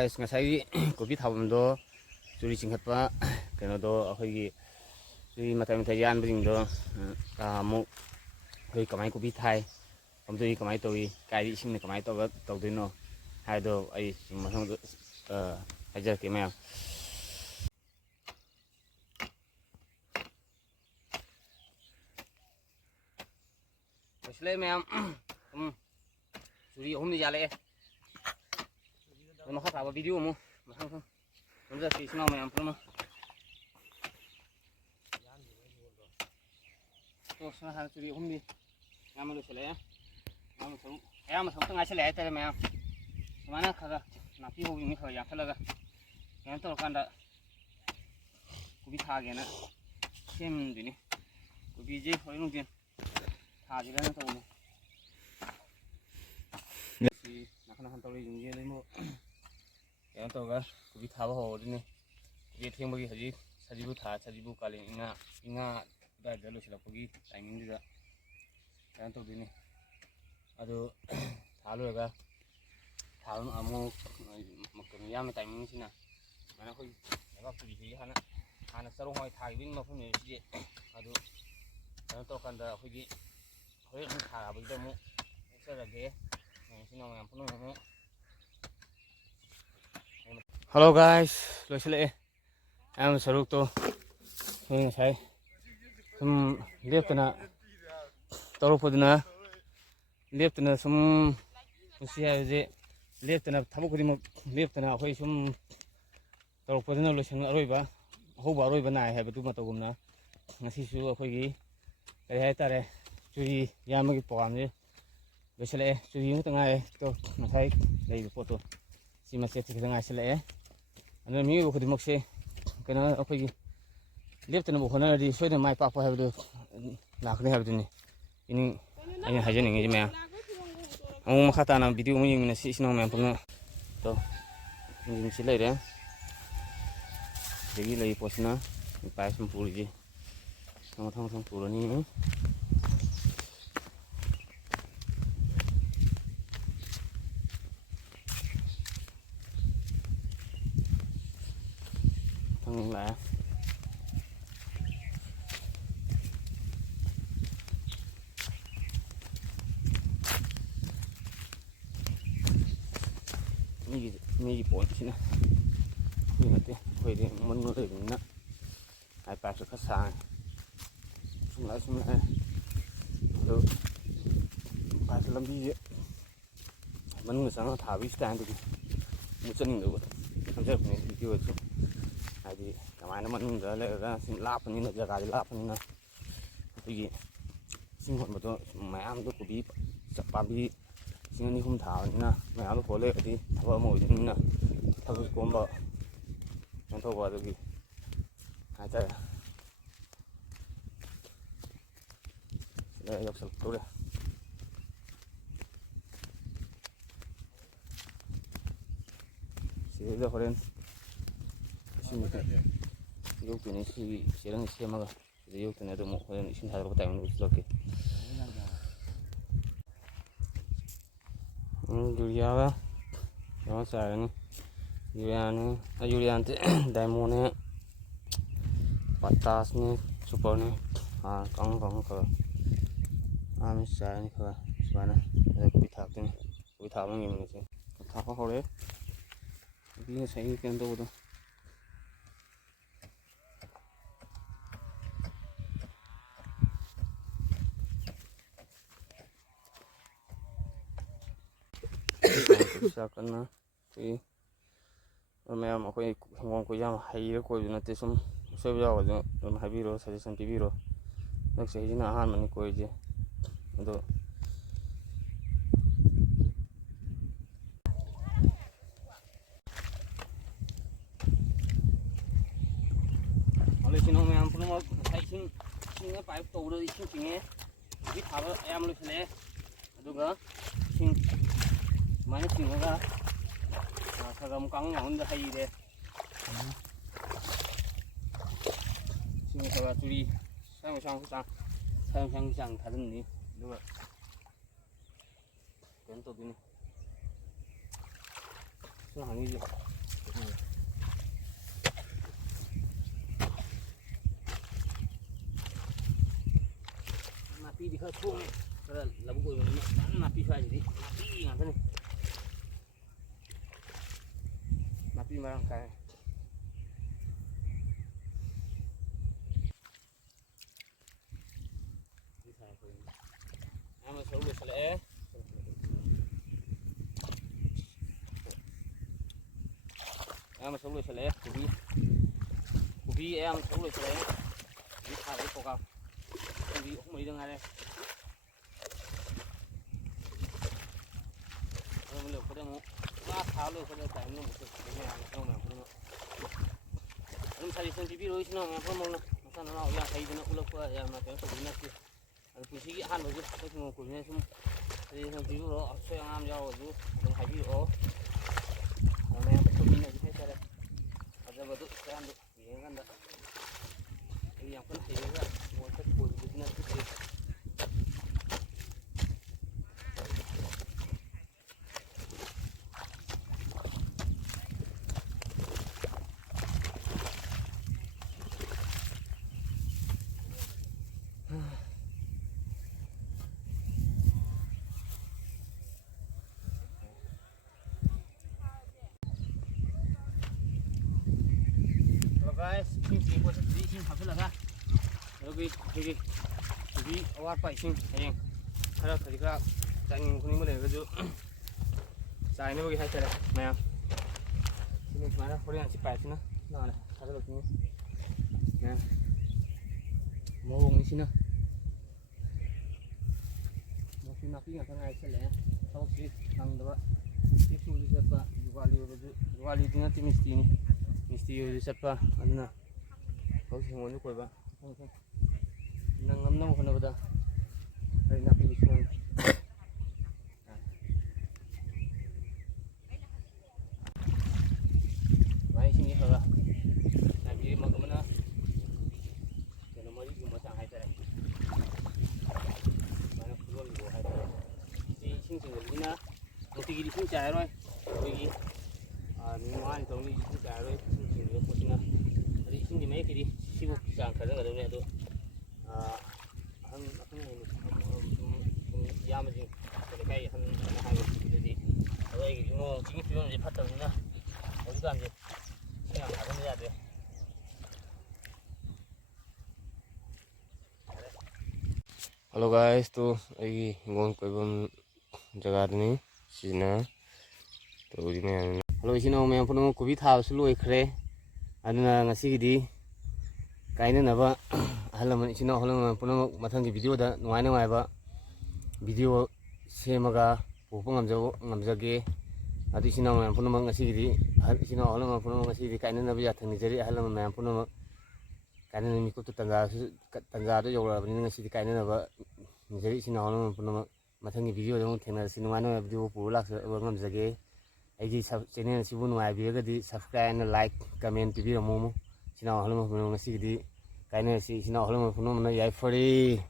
guys ngasai kopi thabamdo churi chingkhatpa kenodo akhoi churi matai matai yan bjingdo amu hoi kamai kopi thai amdoi kamai towi kai ising ne kamai toga tawdino haido ai masang hajar ke maya Isle ma'am churi hum ni jale nó khát vào video mu mà không bây giờ thì sao mày làm không tôi sẽ hàng chụp hôm đi em mà được sẽ lấy em mà sống tương lai sẽ lấy tay mày mà nó khờ nạp phiếu mình khờ dạng thật là em tôi còn đã cũng bị thà cái nữa xem gì nè cũng bị gì phải luôn tiền thà gì đó nó thôi thì nó không tao đi dùng gì đấy mua yang tahu kan, kopi thaba ho ini, kopi tiang bagi haji, sajibu tha, sajibu kali inga dah jalan silap pergi timing juga, yang tahu ini, aduh thalu ya kan, thalu amu makan ya me timing sih na, mana koi, ya kan pergi hana sarung hoi thai bin makan ni sih, aduh, yang tahu kan dah pergi, hoi thah bagi dah mu, saya lagi, sih nama yang penuh mu. Hello guys, loisile am saruk to heng sai leptana toropodna leptana sum usia je leptana thabukudi mo leptana hoi sum toropodna loisang aroiba hoba aroiba nai habatu matagumna ngasi su akhoi kari hai tare churi yamagi pawamje loisile churi mutangai to ngai lei poto sima se ngai sile anh mi bu khudi mokse kana akhoi leptana bu khona ri soina mai pa pa habdu lakne habdu ni ini ani hajani ngi me ang makhata na video mo ying na si sino me pamna to ini si lai re degi lai posna pa sum puri ji thong puro ni lại mi bỏ chứ nè như là thế hồi thì muốn nuôi mình nè hai ba sự khách sạn xuống lại rồi ba sự làm gì mình người sáng thả stand thì một chân nữa không chắc mình đi chưa chứ thì cảm ơn mình đã lấy ra xin lap như là giờ lap như là thì sinh hoạt một chỗ mẹ ăn tôi cũng bị chặt ba bị sinh anh không thảo như là mẹ ăn tôi lấy thì thợ mồi như là thợ cuốn bờ ăn thôi vào rồi hai tay đây dọc sập tôi đây sẽ giờ hồi yuk ini si serang siapa ga jadi yuk ini ada mau kalian isin hadap kita yang lucu lagi Julia yang saya ni Julian tu diamond ni patas ni super ni kang ke saya ni ke mana ada kopi thap tu ni kopi thap ni mana sih thap apa kau le ini saya kan tu tu sakana thì mẹ mà coi ngon coi giang hay đó coi nó tới sum sơ vào rồi nó hay biro suggestion biro nó sẽ như nào han mình coi chứ đó xin ông em cũng thấy xin cái bài tàu đây xin chuyện nghe biết thảo em luôn thế được không xin mấy chuyện ra 사람 깡나온다 하이래 지금서가 둘이 사용상 다른니 누가 그건 또 눈이 Nó hàng như vậy. Mà đi hơi thua, là bụng của mình mà đi phải gì, mà đi làm thế này, mà đi mà làm cái. Em mà xấu được lẽ. Em mà xấu được lẽ, của vi em xấu được lẽ, đi khai với cô cao, vì không mấy đứa ngay đây. Mình lượt có đứa ngủ, nó tháo lượt có đứa chạy nó một chút, cái này nó mà không được. Anh sai đi xem rồi chứ nó mà không mong nó nó ya thấy nó cũng qua ya mà cái gì nó kia. Anh cứ suy nghĩ han vào chứ, cái ngủ của mình xong thì xem TV đó, xem am giao rồi, đừng hay video. Này tôi mình này thế đây. Ada betul saya ambil, ini kan dah. Ini yang penting juga, mau tekul bisnis itu. Guys, ini buat di sini habis lah kan. Jadi awak pak sini, yang ada ketika tanya mungkin mana kerja, saya ini bagi saya cakap, macam sini mana, orang yang cipai sini, mana ada lagi ni, ya, mau ni sini, mau sini nak yang tengah itu lah, tahu sih, ang dua, itu juga apa, jual itu nanti mesti ni. Mestiอยู่สัปดาห์อันนั้นเขาเขียนไว้ด้วยป่ะนั่งงำน้ำคนละประเดี๋ยวไอ้นักวิชาไว้ที่นี่เหรอแต่พี่มันก็มันนะเดี๋ยวเรามาดูมาสั่งให้ได้มาแล้วคุณรู้อยู่ให้ได้ที่ชิงสิ่งนี้นะบางทีกินชิงจ่ายเลยบางทีนี่มันตรงนี้ชิงจ่ายเลยชิงเยอะกว่าชิงนะอันนี้ชิงที่ไม่กี่ดีชิบุกสั่งกันแล้วกันตรงนี้ตัวhan apa ni ya macam kalau kayak han han jadi kalau ini mau tinggi film je patah ni lah bukan je siang ada ni ada Halo guys tuh lagi ngon koibam jaga ni sini tuh di mana Halo sini om yang punya kopi tahu selalu ekre ada nasi gidi kainnya apa halaman sini halaman punya matang ke video dah nuai nuai apa video semaga pupung ngamjage adi sini yang punya ngasih gidi sini halaman punya ngasih gidi kainnya nabi jatuh ni jadi halaman yang punya kainnya mikut tu tangga tu jauh lah ini ngasih gidi kainnya apa jadi sini halaman punya matang ke video dah mungkin sini nuai video pulak ngamjage aji channel si pun nuai video di subscribe and like comment video momo sini halaman punya ngasih gidi kainnya si sini halaman punya mana ya free